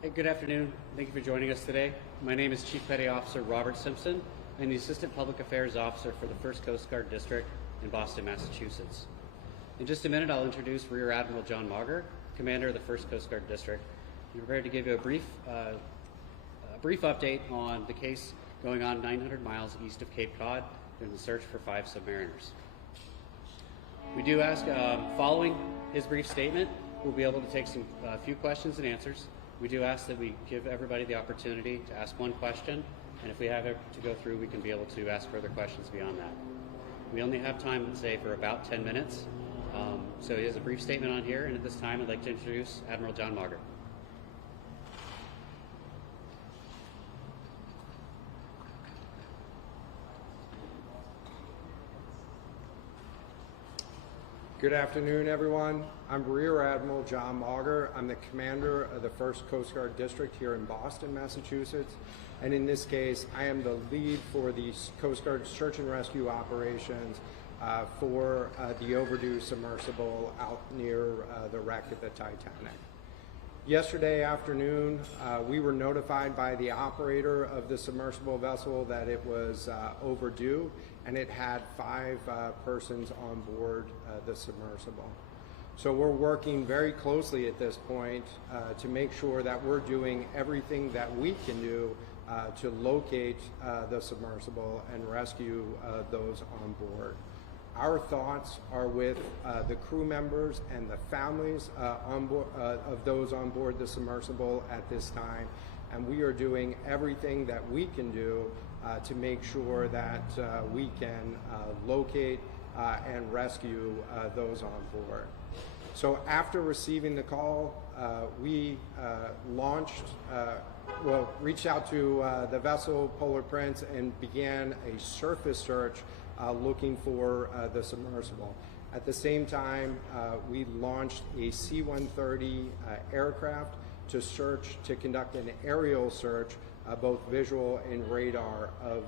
Hey, good afternoon. Thank you for joining us today. My name is Chief Petty Officer Robert Simpson. I'm the Assistant Public Affairs Officer for the 1st Coast Guard District in Boston, Massachusetts. In just a minute, I'll introduce Rear Admiral John Mauger, Commander of the 1st Coast Guard District. I'm prepared to give you a brief update on the case going on 900 miles east of Cape Cod in the search for 5 submariners. We do ask, following his brief statement, we'll be able to take a few questions and answers. We do ask that we give everybody the opportunity to ask one question, and if we have it to go through, we can be able to ask further questions beyond that. We only have time, let's say, for about 10 minutes. So he has a brief statement on here, and at this time, I'd like to introduce Admiral John Mauger. Good afternoon, everyone. I'm Rear Admiral John Mauger. I'm the commander of the 1st Coast Guard District here in Boston, Massachusetts. And in this case, I am the lead for the Coast Guard search and rescue operations for the overdue submersible out near the wreck of the Titanic. Yesterday afternoon, we were notified by the operator of the submersible vessel that it was overdue, and it had 5 persons on board the submersible. So we're working very closely at this point to make sure that we're doing everything that we can do to locate the submersible and rescue those on board. Our thoughts are with the crew members and the families of those on board the submersible at this time, and we are doing everything that we can do to make sure that we can locate and rescue those on board. So after receiving the call, we reached out to the vessel Polar Prince and began a surface search looking for the submersible. At the same time, we launched a C-130 aircraft to conduct an aerial search, both visual and radar, of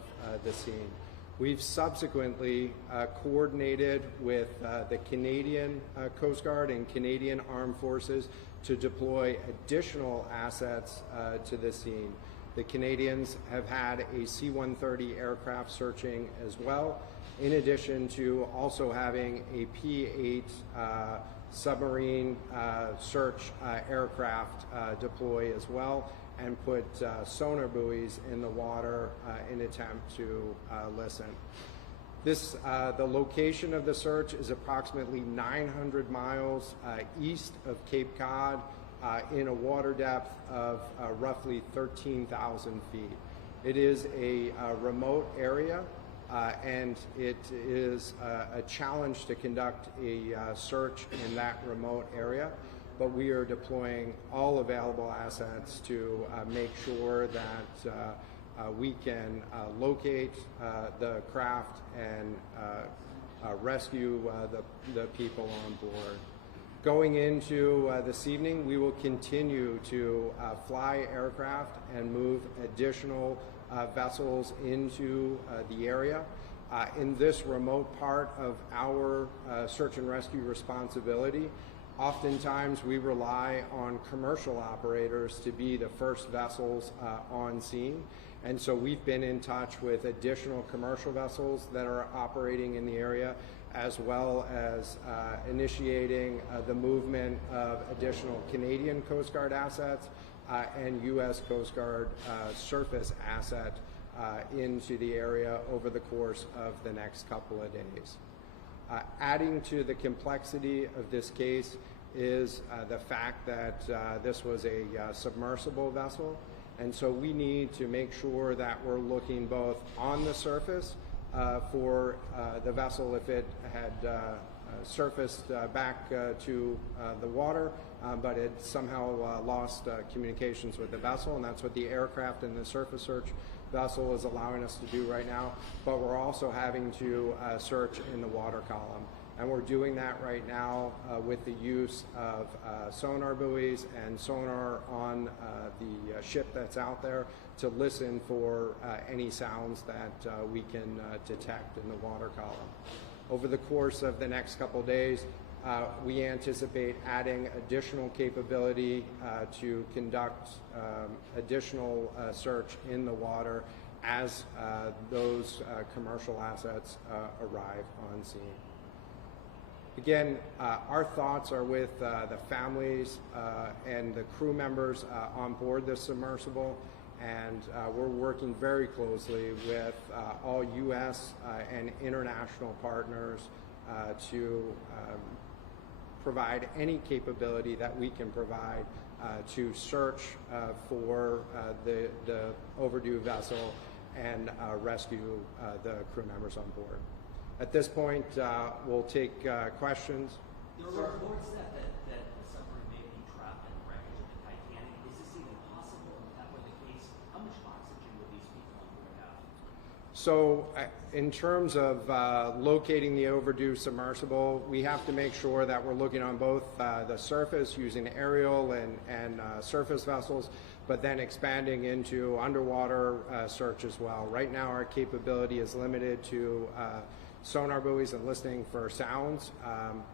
the scene. We've subsequently coordinated with the Canadian Coast Guard and Canadian Armed Forces to deploy additional assets to the scene. The Canadians have had a C-130 aircraft searching as well, in addition to also having a P-8 submarine search aircraft deploy as well, and put sonar buoys in the water in attempt to listen. The location of the search is approximately 900 miles east of Cape Cod in a water depth of roughly 13,000 feet. It is a remote area, and it is a challenge to conduct a search in that remote area, but we are deploying all available assets to make sure that we can locate the craft and rescue the people on board. Going into this evening, we will continue to fly aircraft and move additional vessels into the area. In this remote part of our search and rescue responsibility, oftentimes we rely on commercial operators to be the first vessels on scene. And so we've been in touch with additional commercial vessels that are operating in the area, as well as initiating the movement of additional Canadian Coast Guard assets and U.S. Coast Guard surface asset into the area over the course of the next couple of days. Adding to the complexity of this case is the fact that this was a submersible vessel, and so we need to make sure that we're looking both on the surface for the vessel if it had surfaced back to the water, but it somehow lost communications with the vessel, and that's what the aircraft and the surface search vessel is allowing us to do right now. But we're also having to search in the water column, and we're doing that right now with the use of sonar buoys and sonar on the ship that's out there to listen for any sounds that we can detect in the water column. Over the course of the next couple days, We anticipate adding additional capability to conduct additional search in the water as those commercial assets arrive on scene. Again, our thoughts are with the families and the crew members on board this submersible, and we're working very closely with all U.S. And international partners to provide any capability that we can provide to search for the overdue vessel and rescue the crew members on board. At this point, we'll take questions. There are reports that the submarine may be trapped in the wreckage of the Titanic. Is this even possible? If that were the case, how much oxygen would these people on board have? So in terms of locating the overdue submersible, we have to make sure that we're looking on both the surface using aerial and surface vessels, but then expanding into underwater search as well. Right now our capability is limited to sonar buoys and listening for sounds,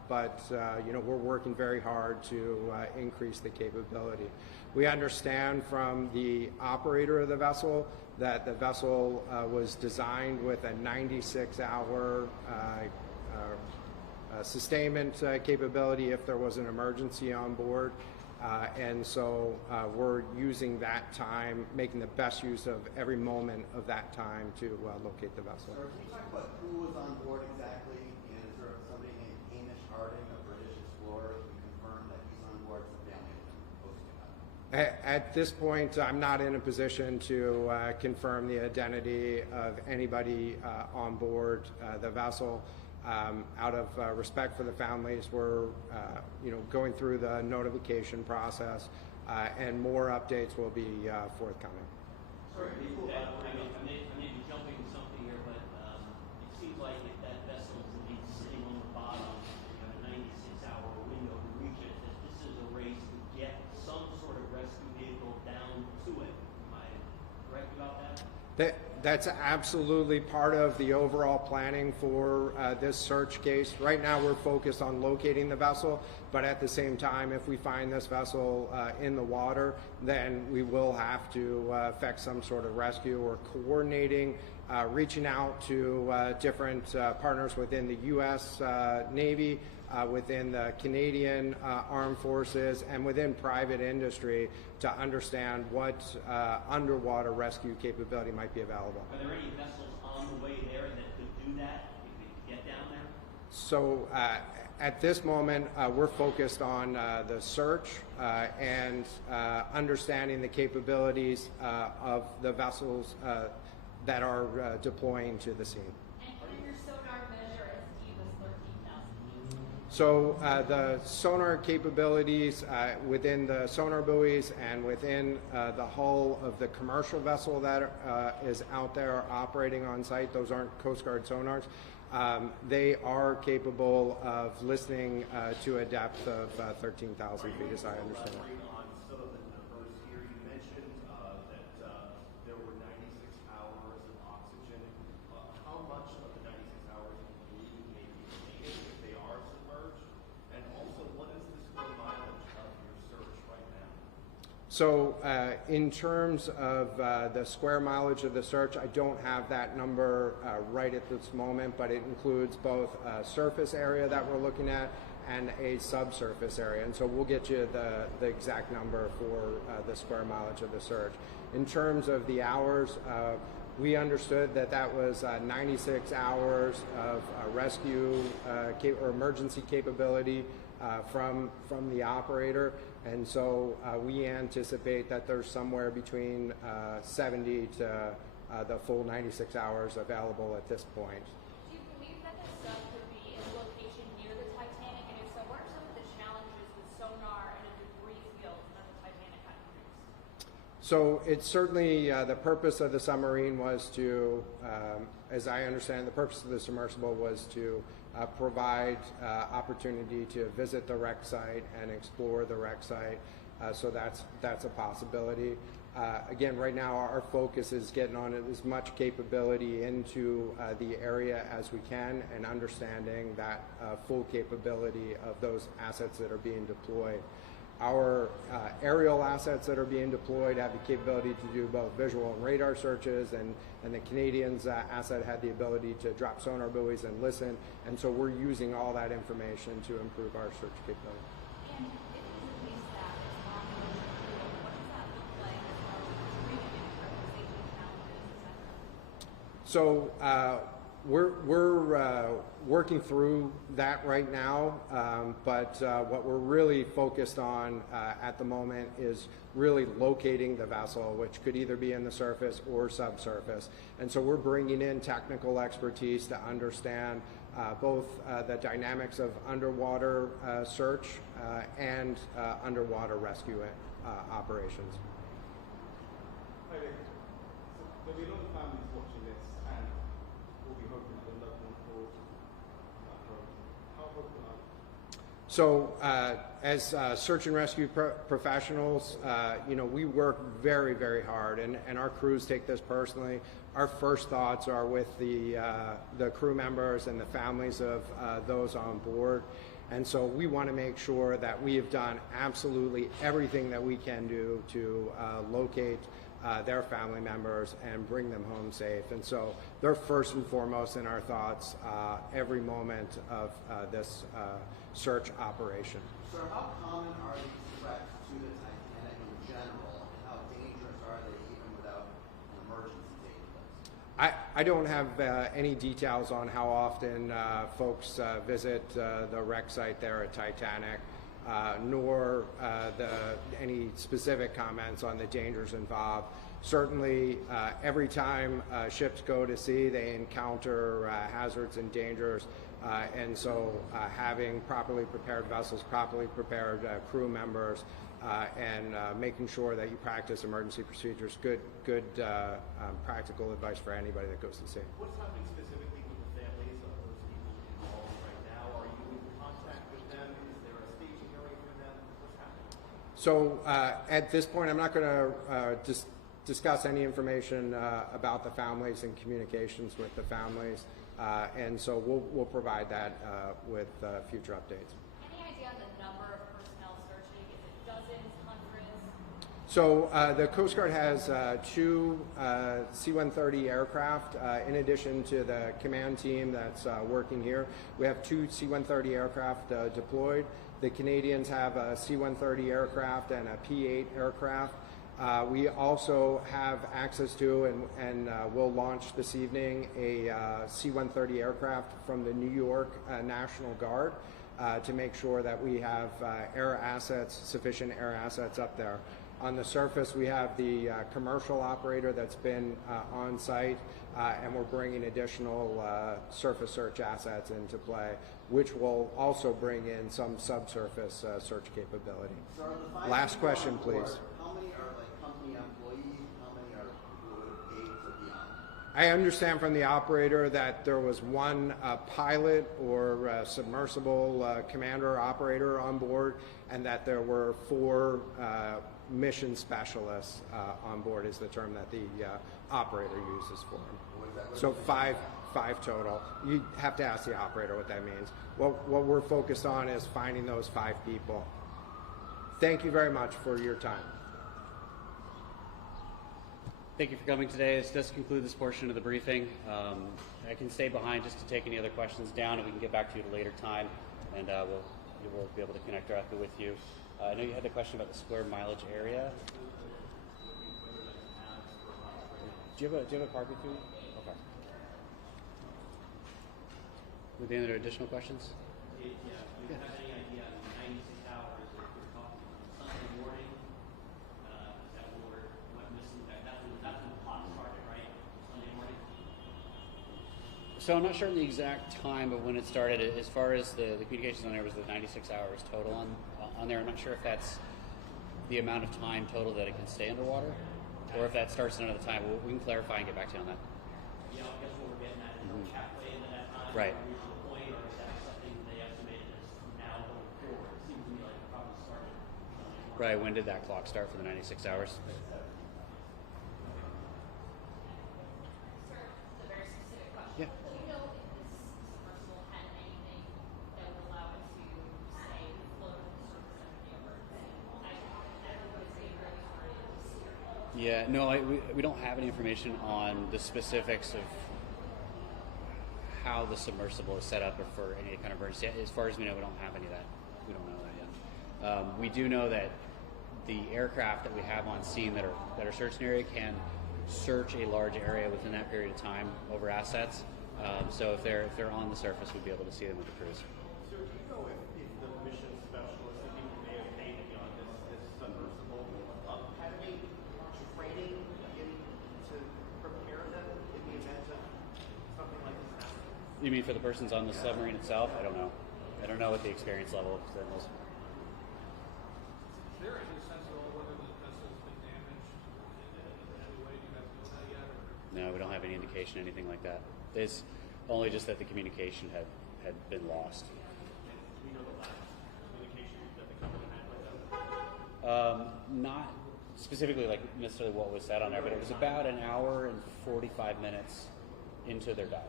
but you know, we're working very hard to increase the capability. We understand from the operator of the vessel that the vessel was designed with a 96-hour sustainment capability if there was an emergency on board. And so we're using that time, making the best use of every moment of that time to locate the vessel. Sir, can you talk about who was on board exactly? And is there somebody named Hamish Harding, a British explorer? Can you confirm that he's on board? Some family has been posted about. At this point, I'm not in a position to confirm the identity of anybody on board the vessel. Out of respect for the families, we're you know, going through the notification process, and more updates will be forthcoming. Sorry, I may be jumping something here, but it seems like if that vessel is indeed sitting on the bottom, you have a 96-hour window to reach it, that this is a race to get some sort of rescue vehicle down to it. Am I correct about that? That's absolutely part of the overall planning for this search case. Right now we're focused on locating the vessel, but at the same time, if we find this vessel in the water, then we will have to effect some sort of rescue or coordinating, reaching out to different partners within the U.S. Navy, within the Canadian Armed Forces, and within private industry to understand what underwater rescue capability might be available. Are there any vessels on the way there that could do that if they could get down there? So at this moment, we're focused on the search and understanding the capabilities of the vessels that are deploying to the scene. And what did your sonar measure as deep as 13,000 feet? So the sonar capabilities within the sonar buoys and within the hull of the commercial vessel that is out there operating on site, those aren't Coast Guard sonars, they are capable of listening to a depth of 13,000 feet, as I understand it. On some of the numbers here, you mentioned that there were 96 hours of oxygen. How much of the 96 hours do you believe may be needed if they are submerged? And also, what is the square mileage of your search right now? So in terms of the square mileage of the search, I don't have that number right at this moment, but it includes both a surface area that we're looking at and a subsurface area. And so we'll get you the exact number for the square mileage of the search. In terms of the hours, we understood that that was 96 hours of rescue or emergency capability from the operator, and so we anticipate that there's somewhere between 70 to the full 96 hours available at this point. Do you believe that the sub could be in a location near the Titanic? And if so, what are some of the challenges with sonar and a debris field that the Titanic had produced? So it's certainly the purpose of the submarine was to, as I understand, the purpose of the submersible was to provide opportunity to visit the wreck site and explore the wreck site. So that's a possibility. Again, right now our focus is getting on as much capability into the area as we can and understanding that full capability of those assets that are being deployed. Our aerial assets that are being deployed have the capability to do both visual and radar searches, and the Canadians' asset had the ability to drop sonar buoys and listen, and so we're using all that information to improve our search capability. And if it is the case that it's not going to work, what does that look like as far as training and prioritization challenges, et cetera? So we're working through that right now, but what we're really focused on at the moment is really locating the vessel, which could either be in the surface or subsurface. And so we're bringing in technical expertise to understand both the dynamics of underwater search and underwater rescue operations. Hi there. So there'll be a lot of families watching this, and we'll be hoping that the loved one will come home. How hopeful are you? So as search and rescue professionals, we work very, very hard, and our crews take this personally. Our first thoughts are with the crew members and the families of those on board. And so we want to make sure that we have done absolutely everything that we can do to locate their family members and bring them home safe. And so they're first and foremost in our thoughts every moment of this search operation. Sir, how common are these threats to the Titanic in general, and how dangerous are they even without an emergency taking place? I don't have any details on how often folks visit the wreck site there at Titanic, nor any specific comments on the dangers involved. Certainly, every time ships go to sea, they encounter hazards and dangers, and so having properly prepared vessels, properly prepared crew members, and making sure that you practice emergency procedures, good practical advice for anybody that goes to sea. What's happening specifically with the families of those people involved right now? Are you in contact with them? Is there a staging area for them? What's happening? So at this point, I'm not going to discuss any information about the families and communications with the families, and so we'll provide that with future updates. Any idea on the number of personnel searching? Is it dozens, hundreds? So the Coast Guard has two C-130 aircraft. In addition to the command team that's working here, we have two C-130 aircraft deployed. The Canadians have a C-130 aircraft and a P-8 aircraft. We also have access to, and we'll launch this evening, a C-130 aircraft from the New York National Guard to make sure that we have sufficient air assets up there. On the surface, we have the commercial operator that's been on site, and we're bringing additional surface search assets into play, which will also bring in some subsurface search capability. So are the 5 Last people question, on board, please. How many are like company employees? How many are people who have paid to be on? I understand from the operator that there was one pilot or submersible commander operator on board, and that there were 4 mission specialists on board is the term that the operator uses for them. So five total. You have to ask the operator what that means. What we're focused on is finding those 5 people. Thank you very much for your time. Thank you for coming today. This does conclude this portion of the briefing. I can stay behind just to take any other questions down, and we can get back to you at a later time, and we'll be able to connect directly with you. I know you had the question about the square mileage area. Do you have a cargo too? Okay. Would there be any other additional questions? Do you have any idea in 96 hours if we're talking Sunday morning? Is that when went missing? That's when the clock started, right? Sunday morning? So I'm not sure on the exact time of when it started. As far as the communications on there was the 96 hours total on there. I'm not sure if that's the amount of time total that it can stay underwater, or if that starts at another time. We can clarify and get back to you on that. Yeah, I guess what we're getting at is halfway into that time. Right. Reach the point, or is that something they estimated as from now going forward? It seems to me like it probably started Sunday morning. Right, when did that clock start for the 96 hours? Sir, the very specific question. Yeah. Do you know if this submersible had anything that would allow it to say float on the surface of the emergency? Everybody's being really hard to see. Yeah, no, we don't have any information on the specifics of how the submersible is set up or for any kind of emergency. As far as we know, we don't have any of that. We don't know that yet. We do know that the aircraft that we have on scene that are searched in area can search a large area within that period of time over assets. So if they're on the surface, we'd be able to see them with the crews. Sir, do you know if the mission specialists, the people who may have taken on this submersible, had any training to prepare them in the event of something like this happening? You mean for the persons on the submarine itself? I don't know. I don't know what the experience level of them is. Is there any sense at all whether the vessel's been damaged in any way? Do you guys know that yet? Or? No, we don't have any indication, anything like that. It's only just that the communication had been lost. Do we know the last communication that the company had with them? Not specifically like necessarily what was said on there, but it was about an hour and 45 minutes into their dive.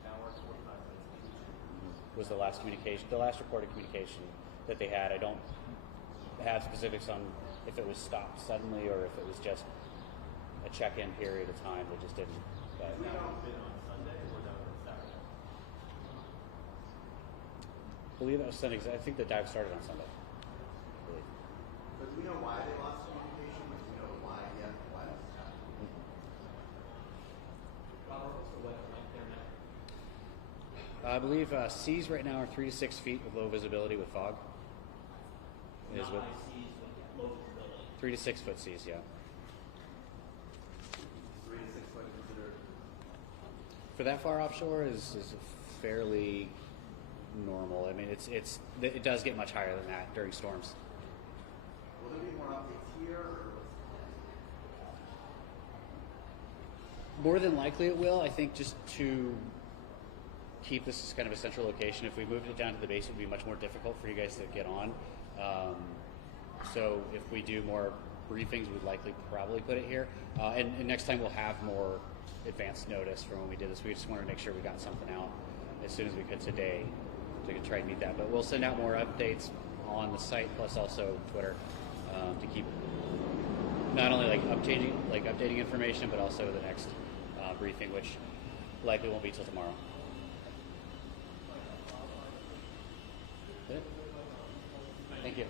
An hour and 45 minutes. Was the last communication, the last reported communication that they had. I don't have specifics on if it was stopped suddenly or if it was just a check-in period of time that just didn't. But We know it's been on Sunday or no, on Saturday? I believe that was Sunday. 'Cause I think the dive started on Sunday. I believe. But do we know why they lost communication? Like, do we know why yet? Why this happened? I believe seas right now are 3 to 6 feet with low visibility with fog. Is Not what high seas with low visibility. 3 to 6 foot seas, yeah. 3 to 6 foot considered. For that far offshore is fairly normal. I mean, it does get much higher than that during storms. Will there be more updates here, or what's More than likely it will. I think just to keep this as kind of a central location. If we moved it down to the base, it would be much more difficult for you guys to get on. So if we do more briefings, we'd likely probably put it here. And next time we'll have more advanced notice from when we did this. We just wanted to make sure we got something out as soon as we could today to try and meet that. But we'll send out more updates on the site plus also Twitter to keep not only updating information, but also the next briefing, which likely won't be till tomorrow. Thank you.